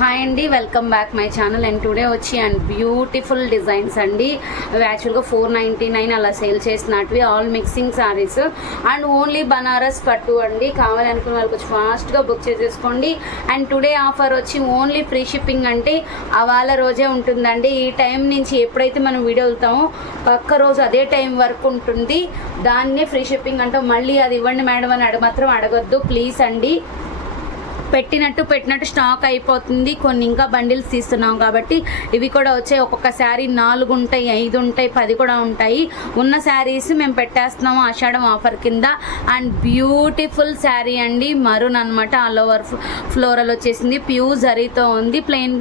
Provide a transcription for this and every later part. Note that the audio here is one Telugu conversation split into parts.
హాయ్ అండి welcome back my channel. And today వచ్చి అండ్ బ్యూటిఫుల్ డిజైన్స్ అండి. అవి యాక్చువల్గా ఫోర్ నైంటీ నైన్ అలా sale చేసినట్వి all mixing sarees. And only Banaras పట్టు అండి. కావాలనుకున్న వాళ్ళకి వచ్చి ఫాస్ట్గా బుక్ చేసేసుకోండి. అండ్ టుడే ఆఫర్ వచ్చి ఓన్లీ ఫ్రీ షిప్పింగ్ అంటే అవాళ రోజే ఉంటుందండి. ఈ టైం నుంచి ఎప్పుడైతే మనం వీడియో వెళ్తామో పక్క రోజు అదే టైం వరకు ఉంటుంది. దాన్నే ఫ్రీ షిప్పింగ్ అంటాం. మళ్ళీ అది ఇవ్వండి మేడం అని అడగ మాత్రం అడగొద్దు. ప్లీజ్ అండి. పెట్టినట్టు పెట్టినట్టు స్టాక్ అయిపోతుంది. కొన్ని ఇంకా బండిల్స్ తీస్తున్నాం కాబట్టి ఇవి కూడా వచ్చాయి. ఒక్కొక్క శారీ నాలుగు ఉంటాయి ఐదు ఉంటాయి పది కూడా ఉంటాయి. ఉన్న శారీస్ మేము పెట్టేస్తున్నాము ఆషాఢం ఆఫర్ కింద. అండ్ బ్యూటిఫుల్ శారీ అండి. మరూన్ అనమాట ఆల్ ఓవర్ ఫ్లోరల్ వచ్చేసింది. ప్యూ జరీతో ఉంది. ప్లెయిన్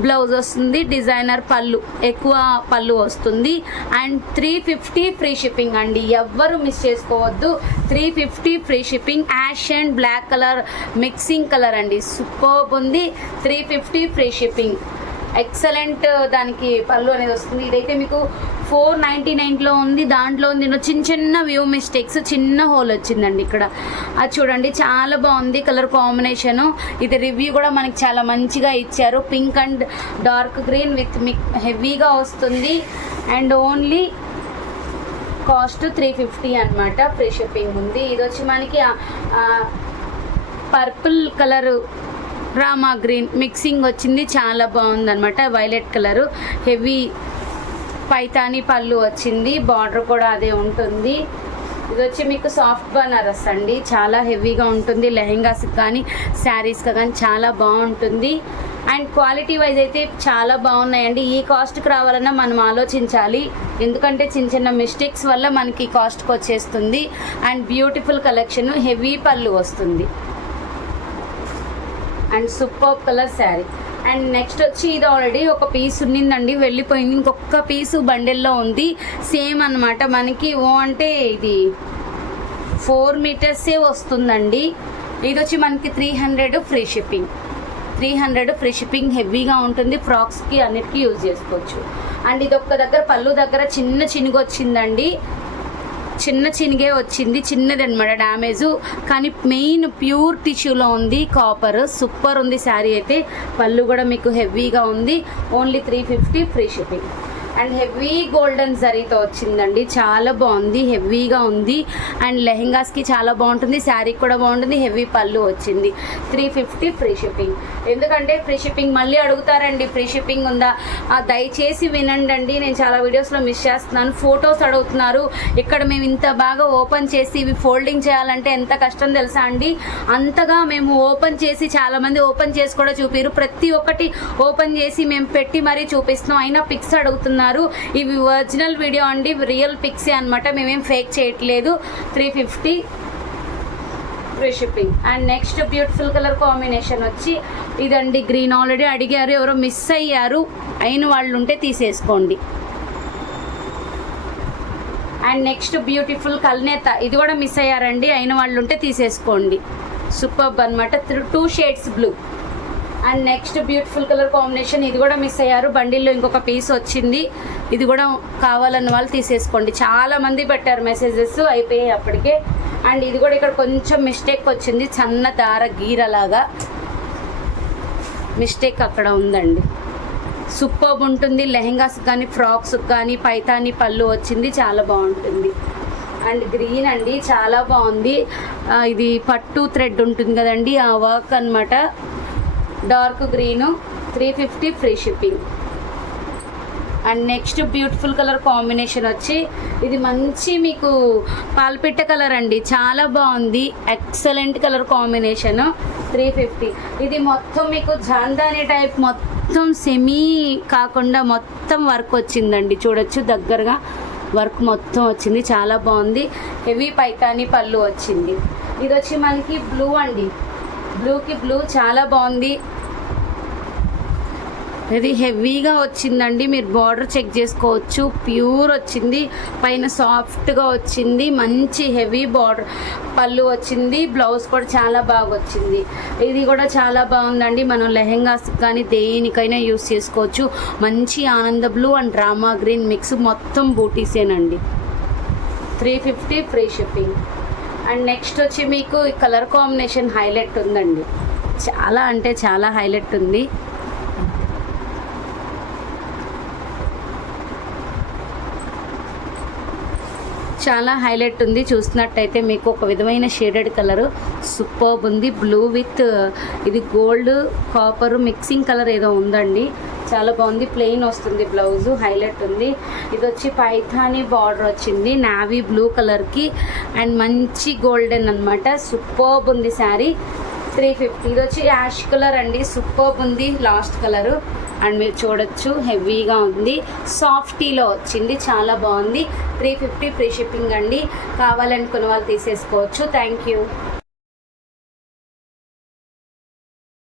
బ్లౌజ్ వస్తుంది డిజైనర్ పళ్ళు ఎక్కువ పళ్ళు వస్తుంది. And three fifty free shipping అండి. ఎవ్వరు మిస్ చేసుకోవద్దు. Three fifty free shipping ash and black colour mixing colour అండి. సూపర్ ఉంది. Three fifty free shipping excellent దానికి పళ్ళు అనేది వస్తుంది. ఇదైతే మీకు ఫోర్ నైంటీ నైన్లో ఉంది. దాంట్లో ఉంది. చిన్న చిన్న వ్యూ మిస్టేక్స్ చిన్న హోల్ వచ్చిందండి ఇక్కడ. అది చూడండి. చాలా బాగుంది కలర్ కాంబినేషను. ఇది రివ్యూ కూడా మనకి చాలా మంచిగా ఇచ్చారు. Pink and dark green with mix హెవీగా వస్తుంది. And only cost three fifty అనమాట ఫ్రీ షిప్పింగ్ ఉంది. ఇది వచ్చి మనకి పర్పుల్ కలరు రామా గ్రీన్ మిక్సింగ్ వచ్చింది చాలా బాగుందనమాట వైలెట్ కలరు హెవీ పైతాని పళ్ళు వచ్చింది బార్డర్ కూడా అదే ఉంటుంది. ఇది వచ్చి మీకు సాఫ్ట్ బనారస్ అండి. చాలా హెవీగా ఉంటుంది లెహెంగాస్కి కానీ శారీస్కి కానీ చాలా బాగుంటుంది. అండ్ క్వాలిటీ వైజ్ అయితే చాలా బాగున్నాయండి. ఈ కాస్ట్కి రావాలన్నా మనం ఆలోచించాలి. ఎందుకంటే చిన్న చిన్న మిస్టేక్స్ వల్ల మనకి కాస్ట్కి వచ్చేస్తుంది. అండ్ బ్యూటిఫుల్ కలెక్షన్ హెవీ పళ్ళు వస్తుంది. And super colour saree. And next వచ్చి ఇది ఆల్రెడీ ఒక పీస్ ఉన్నిందండి వెళ్ళిపోయింది. ఇంకొక పీసు బండిల్లో ఉంది. సేమ్ అన్నమాట. మనకి ఓ అంటే ఇది ఫోర్ మీటర్సే వస్తుందండి. ఇది వచ్చి మనకి three hundred free shipping. Three hundred free shipping హెవీగా ఉంటుంది. ఫ్రాక్స్కి అన్నిటికీ యూజ్ చేసుకోవచ్చు. అండ్ ఇది ఒక్క దగ్గర పళ్ళు దగ్గర చిన్న చినుగు వచ్చిందండి. చిన్న చినిగే వచ్చింది చిన్నది అనమాట డ్యామేజ్ కానీ మెయిన్ ప్యూర్ టిష్యూలో ఉంది కాపర్ సూపర్ ఉంది శారీ అయితే. పళ్ళు కూడా మీకు హెవీగా ఉంది. Only three fifty free shipping and heavy golden జరీతో వచ్చిందండి. చాలా బాగుంది హెవీగా ఉంది. అండ్ లెహెంగాస్కి చాలా బాగుంటుంది శారీ కూడా బాగుంటుంది హెవీ పళ్ళు వచ్చింది. Three fifty free shipping. ఎందుకంటే ఫ్రీ షిప్పింగ్ మళ్ళీ అడుగుతారండి ఫ్రీ షిప్పింగ్ ఉందా? ఆ, దయచేసి వినండి అండి నేను చాలా వీడియోస్లో మిస్ చేస్తున్నాను. ఫొటోస్ అడుగుతున్నారు. ఇక్కడ మేము ఇంత బాగా ఓపెన్ చేసి ఇవి ఫోల్డింగ్ చేయాలంటే ఎంత కష్టం తెలుసా అండి? అంతగా మేము ఓపెన్ చేసి చాలామంది ఓపెన్ చేసి కూడా చూపిరు. ప్రతి ఒక్కటి ఓపెన్ చేసి మేము పెట్టి మరీ చూపిస్తున్నాం. అయినా పిక్స్ అడుగుతున్నారు. ఇవి ఒరిజినల్ వీడియో అండి. రియల్ పిక్సే అనమాట మేమేం ఫేక్ చేయట్లేదు. Three fifty free shipping and next beautiful colour combination వచ్చి ఇదండి గ్రీన్ ఆల్రెడీ అడిగారు. ఎవరో మిస్ అయ్యారు. అయిన వాళ్ళు ఉంటే తీసేసుకోండి. అండ్ నెక్స్ట్ బ్యూటిఫుల్ కల్నేత. ఇది కూడా మిస్ అయ్యారండి. అయిన వాళ్ళు ఉంటే తీసేసుకోండి. సూపర్బ్ అనమాట two shades blue and next beautiful colour combination ఇది కూడా మిస్ అయ్యారు. బండిల్లో ఇంకొక పీస్ వచ్చింది. ఇది కూడా కావాలన్న వాళ్ళు తీసేసుకోండి. చాలా మంది పెట్టారు మెసేజెస్ అయిపోయాయి అప్పటికే. అండ్ ఇది కూడా ఇక్కడ కొంచెం మిస్టేక్ వచ్చింది. సన్న దార గీరలాగా. మిస్టేక్ అక్కడ ఉందండి. సూపర్ ఉంటుంది. లెహెంగాస్ కానీ ఫ్రాక్స్ కానీ పైతాని పళ్ళు వచ్చింది. చాలా బాగుంటుంది. అండ్ గ్రీన్ అండి. చాలా బాగుంది. ఇది పట్టు థ్రెడ్ ఉంటుంది కదండి. ఆ వర్క్ అన్నమాట. Dark green three fifty free shipping. And next beautiful colour combination వచ్చి ఇది మంచి మీకు పాల్పిట్ట కలర్ అండి. చాలా బాగుంది. Excellent colour combination. Three fifty. ఇది మొత్తం మీకు జాందాని టైప్ మొత్తం సెమీ కాకుండా మొత్తం వర్క్ వచ్చిందండి. చూడొచ్చు దగ్గరగా వర్క్ మొత్తం వచ్చింది. చాలా బాగుంది. హెవీ పైతాని పళ్ళు వచ్చింది. ఇది వచ్చి మనకి బ్లూ అండి. బ్లూకి బ్లూ చాలా బాగుంది. ఇది హెవీగా వచ్చిందండి. మీరు బార్డర్ చెక్ చేసుకోవచ్చు. ప్యూర్ వచ్చింది. పైన సాఫ్ట్గా వచ్చింది. మంచి హెవీ బార్డర్ పళ్ళు వచ్చింది. బ్లౌజ్ కూడా చాలా బాగా వచ్చింది. ఇది కూడా చాలా బాగుందండి. మనం లెహెంగాస్ కానీ దేనికైనా యూస్ చేసుకోవచ్చు. మంచి ఆనంద బ్లూ అండ్ డ్రామా గ్రీన్ మిక్స్ మొత్తం బూటీసేనండి. Three fifty free shipping. And next వచ్చి మీకు ఈ కలర్ కాంబినేషన్ హైలైట్ ఉందండి. చాలా అంటే చాలా హైలైట్ ఉంది. చాలా హైలైట్ ఉంది. చూసినట్టయితే మీకు ఒక విధమైన షేడెడ్ కలర్. సూపర్బ్ ఉంది. బ్లూ విత్ ఇది గోల్డ్ కాపర్ మిక్సింగ్ కలర్ ఏదో ఉందండి. చాలా బాగుంది. ప్లెయిన్ వస్తుంది బ్లౌజ్ హైలైట్ ఉంది. ఇది వచ్చి పైథానీ బార్డర్ వచ్చింది నావీ బ్లూ కలర్కి అండ్ మంచి గోల్డెన్ అనమాట సూపర్బ్ ఉంది శారీ. Three fifty. ఇది వచ్చి యాష్ కలర్ అండి. సూపర్బ్ ఉంది లాస్ట్ కలరు. అండ్ మీరు చూడొచ్చు హెవీగా ఉంది. సాఫ్టీలో వచ్చింది చాలా బాగుంది. త్రీ ఫిఫ్టీ ఫ్రీ షిప్పింగ్ అండి. కావాలనుకున్న వాళ్ళు తీసేసుకోవచ్చు. Thank you.